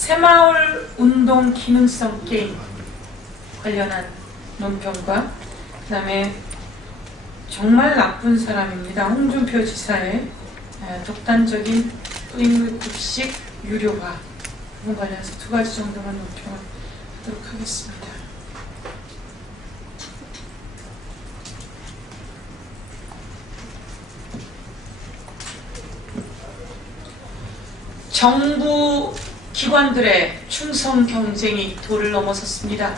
새마을 운동 기능성 게임 관련한 논평과 그 다음에 정말 나쁜 사람입니다. 홍준표 지사의 독단적인 의무급식 유료화 부분 관련해서 두 가지 정도만 논평을 하도록 하겠습니다. 정부 기관들의 충성 경쟁이 도를 넘어섰습니다.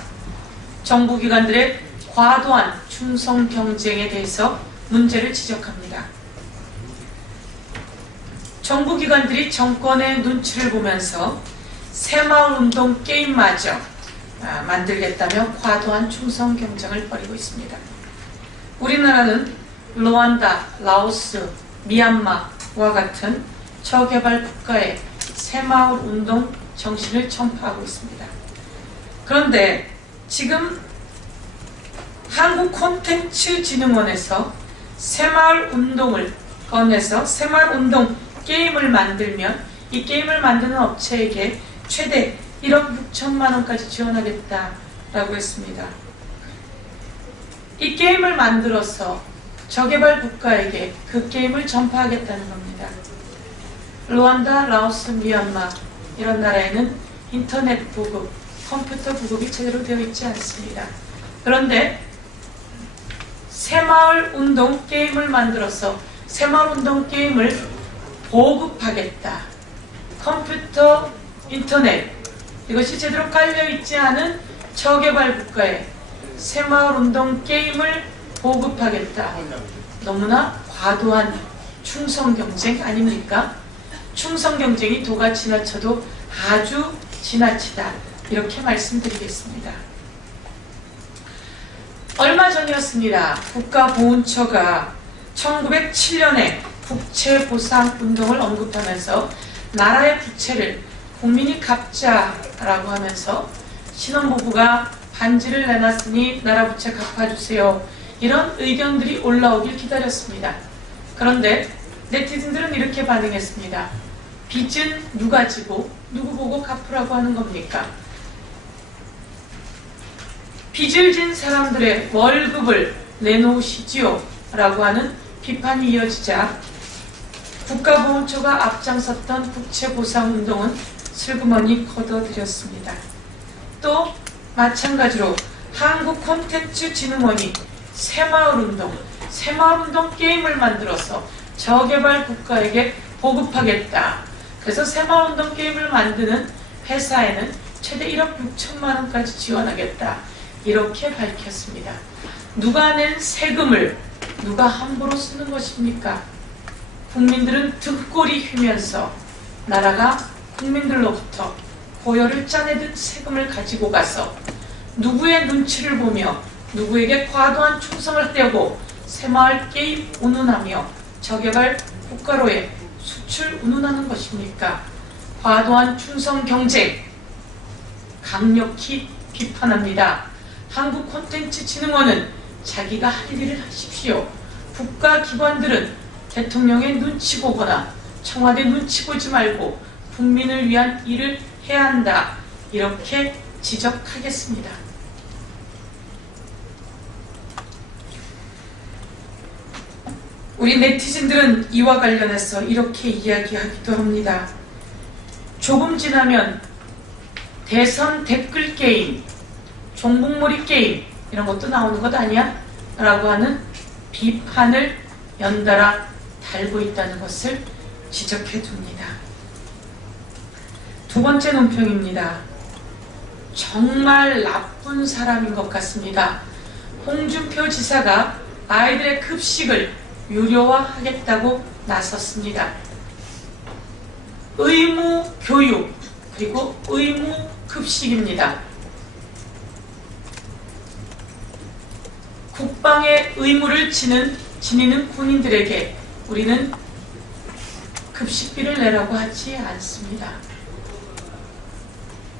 정부 기관들의 과도한 충성 경쟁에 대해서 문제를 지적합니다. 정부 기관들이 정권의 눈치를 보면서 새마을운동 게임마저 만들겠다며 과도한 충성 경쟁을 벌이고 있습니다. 우리나라는 루안다, 라오스, 미얀마와 같은 저개발 국가의 새마을운동 정신을 전파하고 있습니다. 그런데 지금 한국콘텐츠진흥원에서 새마을운동을 꺼내서 새마을운동 게임을 만들면 이 게임을 만드는 업체에게 최대 1억 6천만 원까지 지원하겠다라고 했습니다. 이 게임을 만들어서 저개발 국가에게 그 게임을 전파하겠다는 겁니다. 루안다, 라오스, 미얀마 이런 나라에는 인터넷 보급, 컴퓨터 보급이 제대로 되어 있지 않습니다. 그런데 새마을운동 게임을 만들어서 새마을운동 게임을 보급하겠다. 컴퓨터, 인터넷 이것이 제대로 깔려있지 않은 저개발 국가에 새마을운동 게임을 보급하겠다. 너무나 과도한 충성경쟁 아닙니까? 충성경쟁이 도가 지나쳐도 아주 지나치다. 이렇게 말씀드리겠습니다. 얼마 전이었습니다. 국가보훈처가 1907년에 국채보상운동을 언급하면서 나라의 부채를 국민이 갚자라고 하면서 신혼부부가 반지를 내놨으니 나라 부채 갚아주세요. 이런 의견들이 올라오길 기다렸습니다. 그런데 네티즌들은 이렇게 반응했습니다. 빚은 누가 지고 누구 보고 갚으라고 하는 겁니까? 빚을 진 사람들의 월급을 내놓으시지요 라고 하는 비판이 이어지자 국가보훈처가 앞장섰던 국채보상운동은 슬그머니 거둬들였습니다. 또 마찬가지로 한국콘텐츠진흥원이 새마을운동 게임을 만들어서 저개발 국가에게 보급하겠다. 그래서 새마을운동 게임을 만드는 회사에는 최대 1억 6천만 원까지 지원하겠다. 이렇게 밝혔습니다. 누가 낸 세금을 누가 함부로 쓰는 것입니까? 국민들은 등골이 휘면서 나라가 국민들로부터 고열을 짜내듯 세금을 가지고 가서 누구의 눈치를 보며 누구에게 과도한 충성을 하려고 새마을 게임 운운하며 저개발 국가로의 수출 운운하는 것입니까? 과도한 충성 경쟁 강력히 비판합니다. 한국콘텐츠진흥원은 자기가 할 일을 하십시오. 국가기관들은 대통령의 눈치 보거나 청와대 눈치 보지 말고 국민을 위한 일을 해야 한다. 이렇게 지적하겠습니다. 우리 네티즌들은 이와 관련해서 이렇게 이야기하기도 합니다. 조금 지나면 대선 댓글 게임, 종북몰이 게임 이런 것도 나오는 것 아니야? 라고 하는 비판을 연달아 달고 있다는 것을 지적해 둡니다. 두 번째 논평입니다. 정말 나쁜 사람인 것 같습니다. 홍준표 지사가 아이들의 급식을 유료화하겠다고 나섰습니다. 의무 교육 그리고 의무 급식입니다. 국방의 의무를 지니는 군인들에게 우리는 급식비를 내라고 하지 않습니다.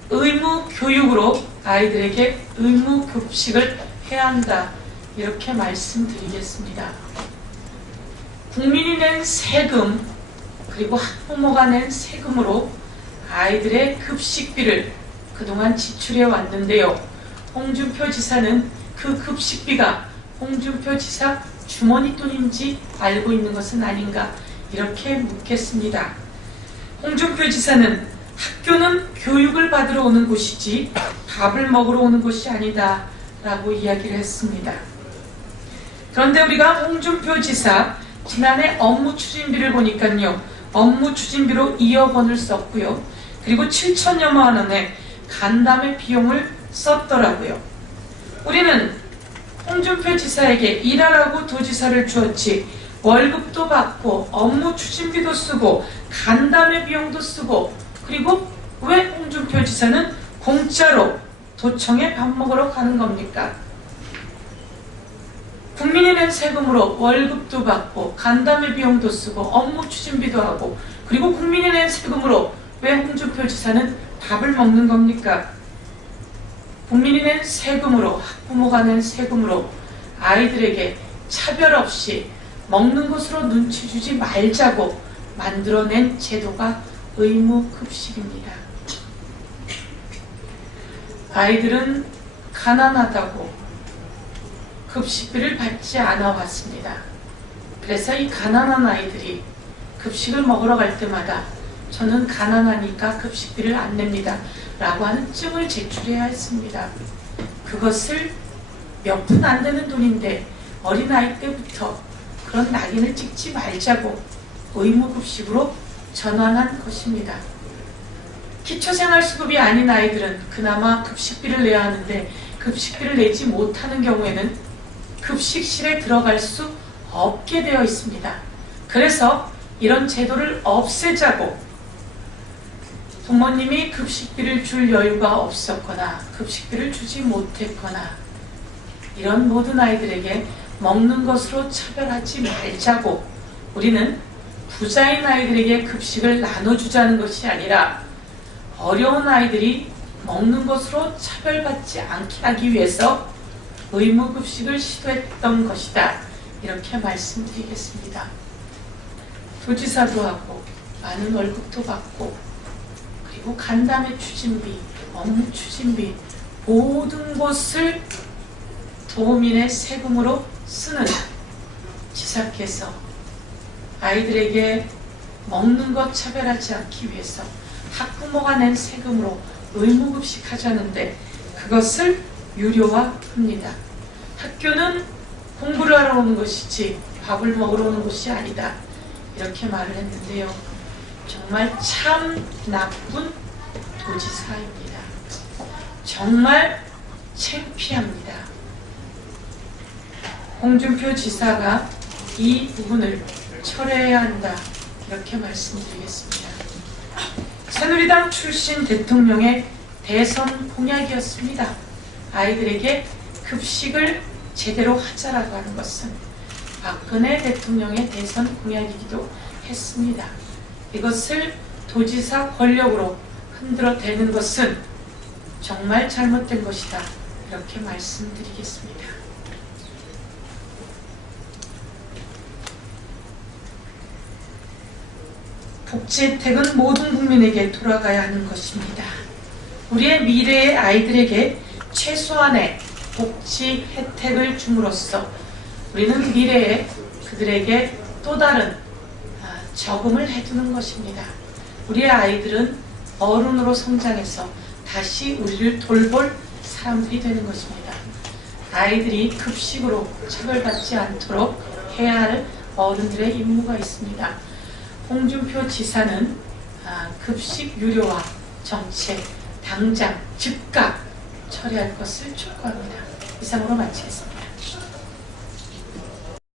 의무 교육으로 아이들에게 의무 급식을 해야 한다. 이렇게 말씀드리겠습니다. 국민이 낸 세금 그리고 학부모가 낸 세금으로 아이들의 급식비를 그동안 지출해 왔는데요. 홍준표 지사는 그 급식비가 홍준표 지사 주머니 돈인지 알고 있는 것은 아닌가, 이렇게 묻겠습니다. 홍준표 지사는 학교는 교육을 받으러 오는 곳이지 밥을 먹으러 오는 곳이 아니다 라고 이야기를 했습니다. 그런데 우리가 홍준표 지사 지난해 업무 추진비를 보니까요, 업무 추진비로 2억 원을 썼고요, 그리고 7천여만 원의 간담회 비용을 썼더라고요. 우리는 홍준표 지사에게 일하라고 도지사를 주었지 월급도 받고 업무 추진비도 쓰고 간담회 비용도 쓰고, 그리고 왜 홍준표 지사는 공짜로 도청에 밥 먹으러 가는 겁니까? 국민이 낸 세금으로 월급도 받고 간담회 비용도 쓰고 업무 추진비도 하고, 그리고 국민이 낸 세금으로 왜 홍준표 지사는 밥을 먹는 겁니까? 국민이 낸 세금으로, 학부모가 낸 세금으로 아이들에게 차별 없이 먹는 것으로 눈치 주지 말자고 만들어낸 제도가 의무급식입니다. 아이들은 가난하다고 급식비를 받지 않아 왔습니다. 그래서 이 가난한 아이들이 급식을 먹으러 갈 때마다 저는 가난하니까 급식비를 안 냅니다 라고 하는 증을 제출해야 했습니다. 그것을 몇 푼 안 되는 돈인데 어린아이 때부터 그런 낙인을 찍지 말자고 의무급식으로 전환한 것입니다. 기초생활수급이 아닌 아이들은 그나마 급식비를 내야 하는데, 급식비를 내지 못하는 경우에는 급식실에 들어갈 수 없게 되어 있습니다. 그래서 이런 제도를 없애자고, 부모님이 급식비를 줄 여유가 없었거나 급식비를 주지 못했거나 이런 모든 아이들에게 먹는 것으로 차별하지 말자고, 우리는 부자인 아이들에게 급식을 나눠주자는 것이 아니라 어려운 아이들이 먹는 것으로 차별받지 않게 하기 위해서 의무급식을 시도했던 것이다, 이렇게 말씀드리겠습니다. 도지사도 하고 많은 월급도 받고, 그리고 간담회 추진비, 업무 추진비, 모든 것을 도민의 세금으로 쓰는 지사께서 아이들에게 먹는 것 차별하지 않기 위해서 학부모가 낸 세금으로 의무급식 하자는데 그것을 유료화합니다. 학교는 공부를 하러 오는 것이지 밥을 먹으러 오는 것이 아니다, 이렇게 말을 했는데요. 정말 참 나쁜 도지사입니다. 정말 창피합니다. 홍준표 지사가 이 부분을 철회해야 한다, 이렇게 말씀드리겠습니다. 새누리당 출신 대통령의 대선 공약이었습니다. 아이들에게 급식을 제대로 하자라고 하는 것은 박근혜 대통령의 대선 공약이기도 했습니다. 이것을 도지사 권력으로 흔들어 대는 것은 정말 잘못된 것이다, 이렇게 말씀드리겠습니다. 복지 혜택은 모든 국민에게 돌아가야 하는 것입니다. 우리의 미래의 아이들에게 최소한의 복지 혜택을 줌으로써 우리는 미래에 그들에게 또 다른 저금을 해두는 것입니다. 우리의 아이들은 어른으로 성장해서 다시 우리를 돌볼 사람들이 되는 것입니다. 아이들이 급식으로 차별받지 않도록 해야 할 어른들의 임무가 있습니다. 홍준표 지사는 급식 유료화 정책 당장 즉각 처리할 것을 촉구합니다. 이상으로 마치겠습니다.